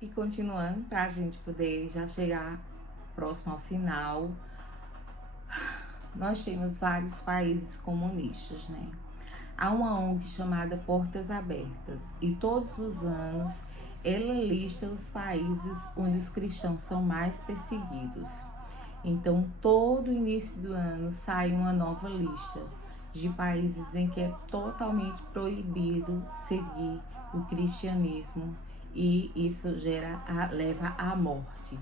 E continuando, para a gente poder já chegar próximo ao final, nós temos vários países comunistas, né? Há uma ONG chamada Portas Abertas e todos os anos ela lista os países onde os cristãos são mais perseguidos. Então, todo início do ano sai uma nova lista de países em que é totalmente proibido seguir o cristianismo e isso leva à morte.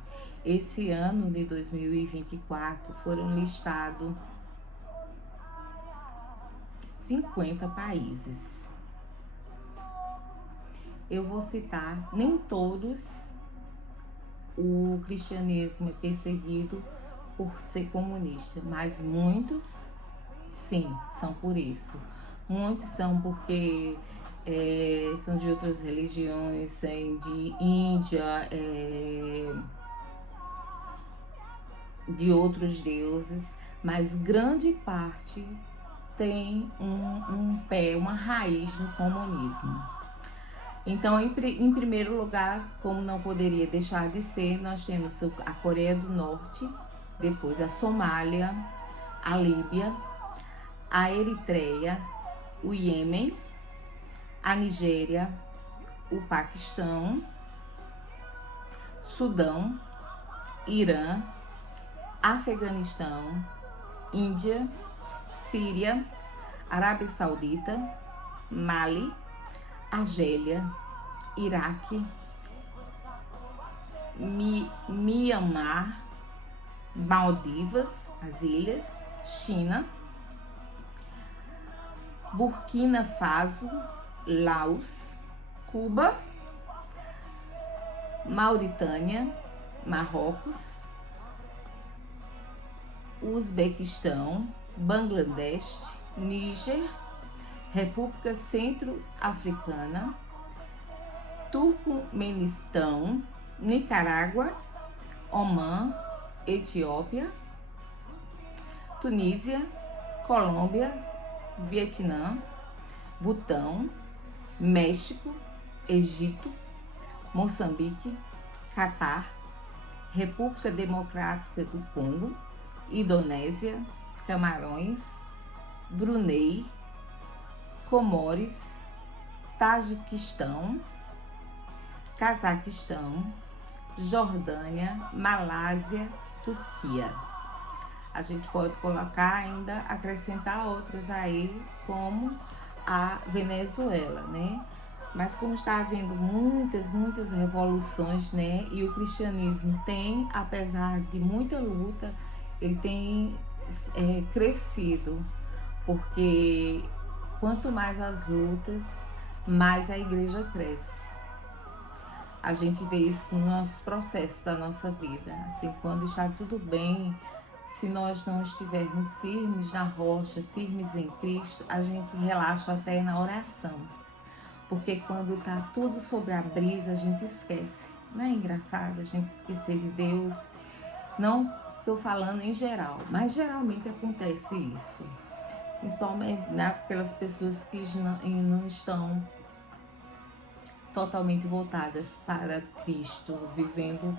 Esse ano de 2024 foram listados 50 países. Eu vou citar, nem todos o cristianismo é perseguido por ser comunista, mas muitos, sim, são por isso. Muitos são porque são de outras religiões, de Índia, de outros deuses, mas grande parte tem um pé, uma raiz no comunismo. Então, em primeiro lugar, como não poderia deixar de ser, nós temos a Coreia do Norte, depois a Somália, a Líbia, a Eritreia, o Iêmen, a Nigéria, o Paquistão, Sudão, Irã, Afeganistão, Índia, Síria, Arábia Saudita, Mali, Argélia, Iraque, Mianmar, Maldivas, as ilhas, China, Burkina Faso, Laos, Cuba, Mauritânia, Marrocos, Uzbequistão, Bangladesh, Níger, República Centro-Africana, Turcomenistão, Nicarágua, Omã, Etiópia, Tunísia, Colômbia, Vietnã, Butão, México, Egito, Moçambique, Catar, República Democrática do Congo, Indonésia, Camarões, Brunei, Comores, Tajiquistão, Cazaquistão, Jordânia, Malásia, Turquia. A gente pode colocar ainda, acrescentar outras aí, como a Venezuela, né? Mas como está havendo muitas revoluções, né? E o cristianismo tem, apesar de muita luta, ele tem crescido, porque quanto mais as lutas, mais a igreja cresce. A gente vê isso nos nossos processos da nossa vida. Assim, quando está tudo bem, se nós não estivermos firmes na rocha, firmes em Cristo, a gente relaxa até na oração. Porque quando está tudo sobre a brisa, a gente esquece. Não é engraçado a gente esquecer de Deus? Não estou falando em geral, mas geralmente acontece isso. Principalmente pelas pessoas que não estão totalmente voltadas para Cristo, vivendo,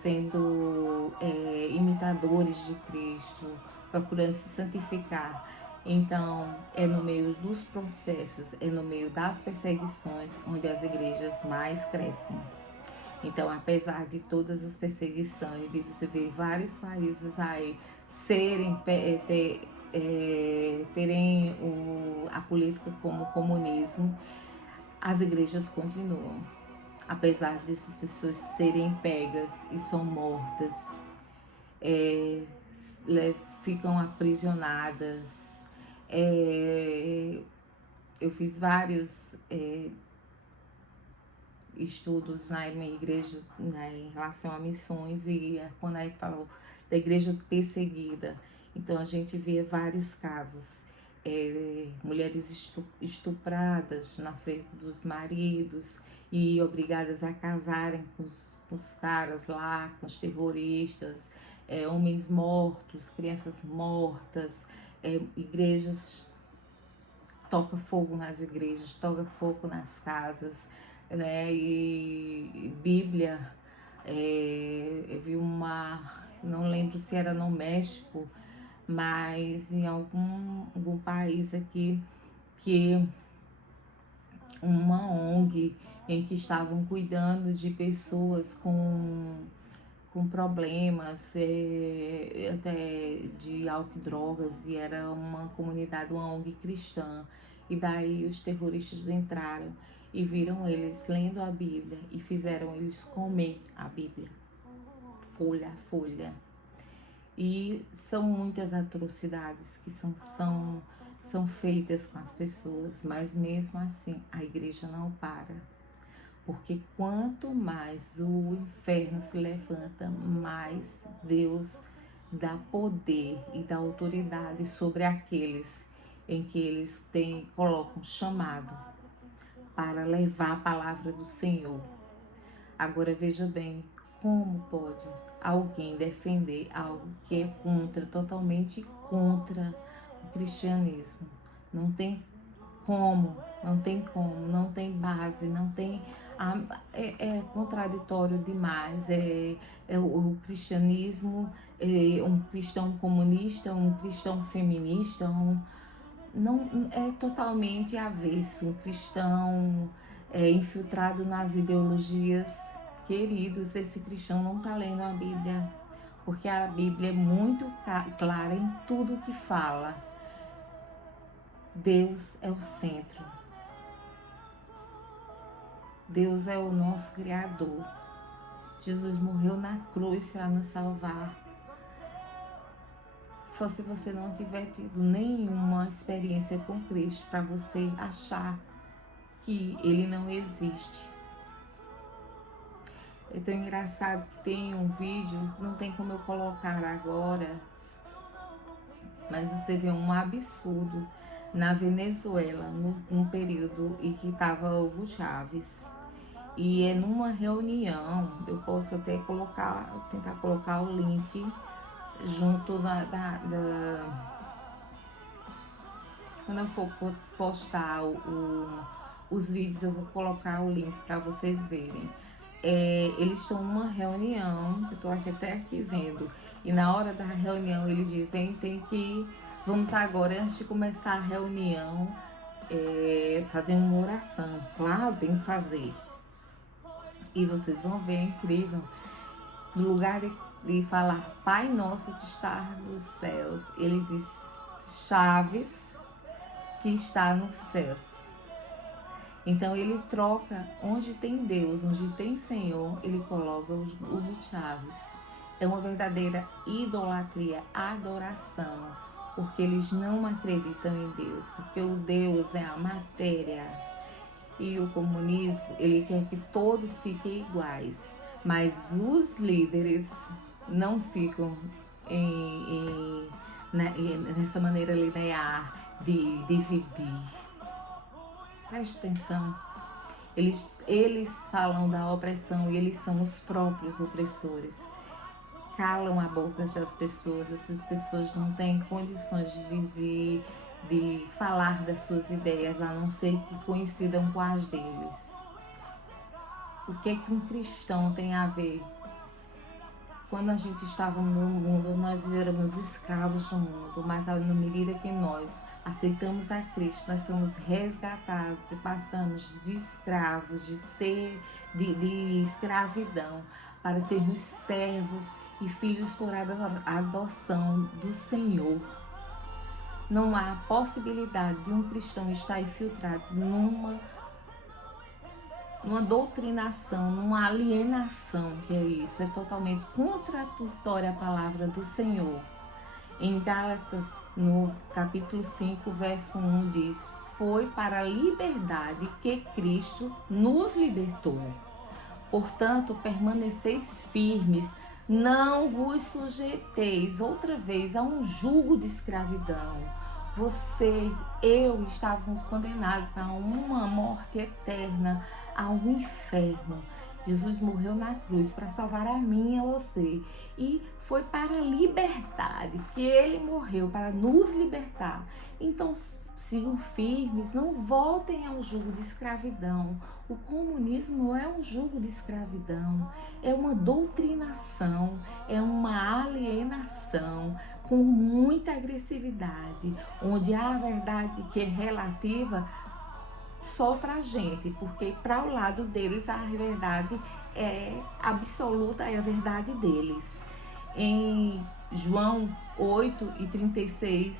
sendo imitadores de Cristo, procurando se santificar. Então, é no meio dos processos, é no meio das perseguições onde as igrejas mais crescem. Então, apesar de todas as perseguições, de você ver vários países aí terem a política como o comunismo, as igrejas continuam. Apesar dessas pessoas serem pegas e são mortas, ficam aprisionadas. Eu fiz vários estudos na minha igreja, né, em relação a missões, e quando aí falou da igreja perseguida, então a gente vê vários casos, mulheres estupradas na frente dos maridos e obrigadas a casarem com os caras lá, com os terroristas, homens mortos, crianças mortas, igrejas, toca fogo nas igrejas, toca fogo nas casas, né? E Bíblia, eu vi não lembro se era no México, mas em algum país aqui, que uma ONG em que estavam cuidando de pessoas com problemas até de álcool e drogas, e era uma comunidade, uma ONG cristã. E daí os terroristas entraram e viram eles lendo a Bíblia e fizeram eles comer a Bíblia, folha a folha. E são muitas atrocidades que são feitas com as pessoas, mas mesmo assim a igreja não para. Porque quanto mais o inferno se levanta, mais Deus dá poder e dá autoridade sobre aqueles em que eles colocam chamado para levar a palavra do Senhor. Agora veja bem, como pode alguém defender algo que é totalmente contra o cristianismo? Não tem como, não tem base, não tem... É contraditório demais. O cristianismo, um cristão comunista, um cristão feminista, não é totalmente avesso. Um cristão infiltrado nas ideologias. Queridos, esse cristão não está lendo a Bíblia, porque a Bíblia é muito clara em tudo que fala. Deus é o centro. Deus é o nosso Criador. Jesus morreu na cruz para nos salvar. Só se você não tiver tido nenhuma experiência com Cristo para você achar que Ele não existe. É tão engraçado que tem um vídeo, não tem como eu colocar agora, mas você vê um absurdo na Venezuela, num período em que estava Hugo Chávez. E é numa reunião, eu posso até tentar colocar o link junto quando eu for postar os vídeos, eu vou colocar o link para vocês verem. Eles estão numa reunião, eu estou até aqui vendo, e na hora da reunião eles dizem, vamos agora, antes de começar a reunião, fazer uma oração. Claro, tem que fazer. E vocês vão ver, é incrível. No lugar de falar Pai Nosso que está nos céus, ele diz Chaves que está nos céus. Então ele troca, onde tem Deus, onde tem Senhor, ele coloca o Hugo Chávez. É uma verdadeira idolatria, adoração, porque eles não acreditam em Deus, porque o Deus é a matéria. E o comunismo, ele quer que todos fiquem iguais, mas os líderes não ficam nessa maneira linear de dividir. Preste atenção. Eles falam da opressão e eles são os próprios opressores. Calam a boca das pessoas. Essas pessoas não têm condições de falar das suas ideias, a não ser que coincidam com as deles. O que um cristão tem a ver? Quando a gente estava no mundo, nós éramos escravos do mundo, mas na medida que nós aceitamos a Cristo, nós somos resgatados e passamos de escravos, de escravidão, para sermos servos e filhos por adoção do Senhor. Não há possibilidade de um cristão estar infiltrado numa doutrinação, numa alienação, que é isso, é totalmente contraditória a palavra do Senhor. Em Gálatas, no capítulo 5, verso 1, diz: foi para a liberdade que Cristo nos libertou. Portanto, permaneceis firmes, não vos sujeiteis outra vez a um jugo de escravidão. Eu estávamos condenados a uma morte eterna, ao inferno. Jesus morreu na cruz para salvar a mim e a você. E foi para a liberdade que ele morreu, para nos libertar. Então, sigam firmes, não voltem ao jugo de escravidão. O comunismo não é um jugo de escravidão, é uma doutrinação, é uma alienação com muita agressividade, onde a verdade que é relativa só para a gente, porque para o lado deles a verdade é absoluta, é a verdade deles. Em João 8:36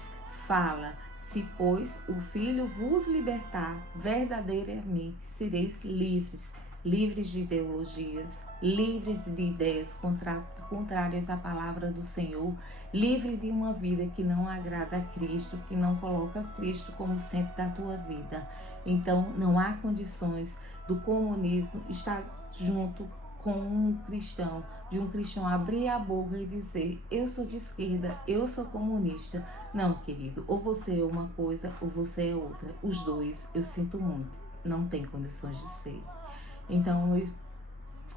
fala: se, pois, o Filho vos libertar, verdadeiramente sereis livres, livres de ideologias, livres de ideias contrárias à palavra do Senhor, livre de uma vida que não agrada a Cristo, que não coloca Cristo como centro da tua vida. Então, não há condições do comunismo estar junto com um cristão, de um cristão abrir a boca e dizer: eu sou de esquerda, eu sou comunista. Não, querido, ou você é uma coisa ou você é outra. Os dois, eu sinto muito, não tem condições de ser. Então,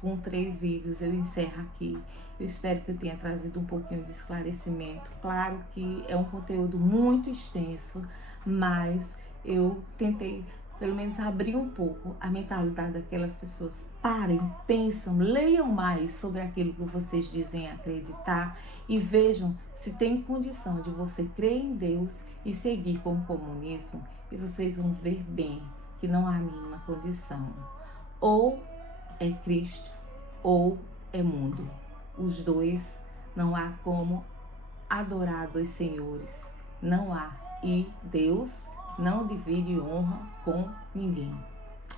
com 3 vídeos eu encerro aqui. Eu espero que eu tenha trazido um pouquinho de esclarecimento. Claro que é um conteúdo muito extenso, mas eu tentei pelo menos abrir um pouco a mentalidade daquelas pessoas. Parem, pensam, leiam mais sobre aquilo que vocês dizem acreditar e vejam se tem condição de você crer em Deus e seguir com o comunismo, e vocês vão ver bem que não há a mínima condição. Ou é Cristo ou é mundo. Os dois, não há como adorar dois senhores. Não há. E Deus não divide honra com ninguém.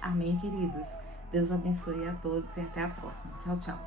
Amém, queridos? Deus abençoe a todos e até a próxima. Tchau, tchau.